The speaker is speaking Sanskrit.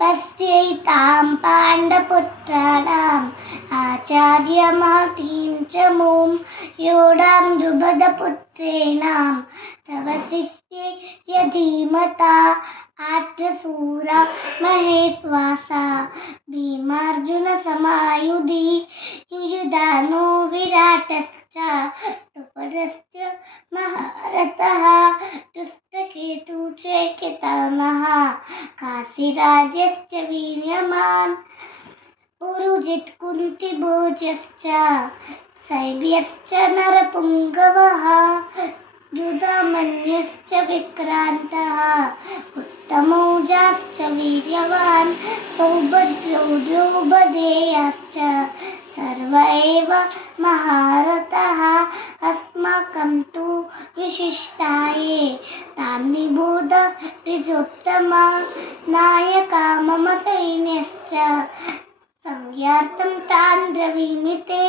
पश्यैतां पाण्डपुत्राणाम् आचार्यमहतीं च मूं योडां द्रुपदपुत्रेण तव शिष्ये धीमता आत्रशूरा महेश्वासा भीमार्जुनसमायुधि युयुधानो विराटश्च द्रुपदस्य महारथः धृष्टकेतुश्चैकेतानः काशीराजश्च वीर्यवान् पुरुजित् कुन्तिभोजश्च शैब्यश्च नरपुङ्गवः युधामन्युश्च विक्रान्तः उत्तमौजाश्च वीर्यवान् सौभद्रो द्रौपदेयश्च सर्व एव महारथाः अस्माकं तु विशिष्टाये तान् निबोध द्विजोत्तमा नायका मम सैन्यश्च संयातं तान् ब्रवीमि ते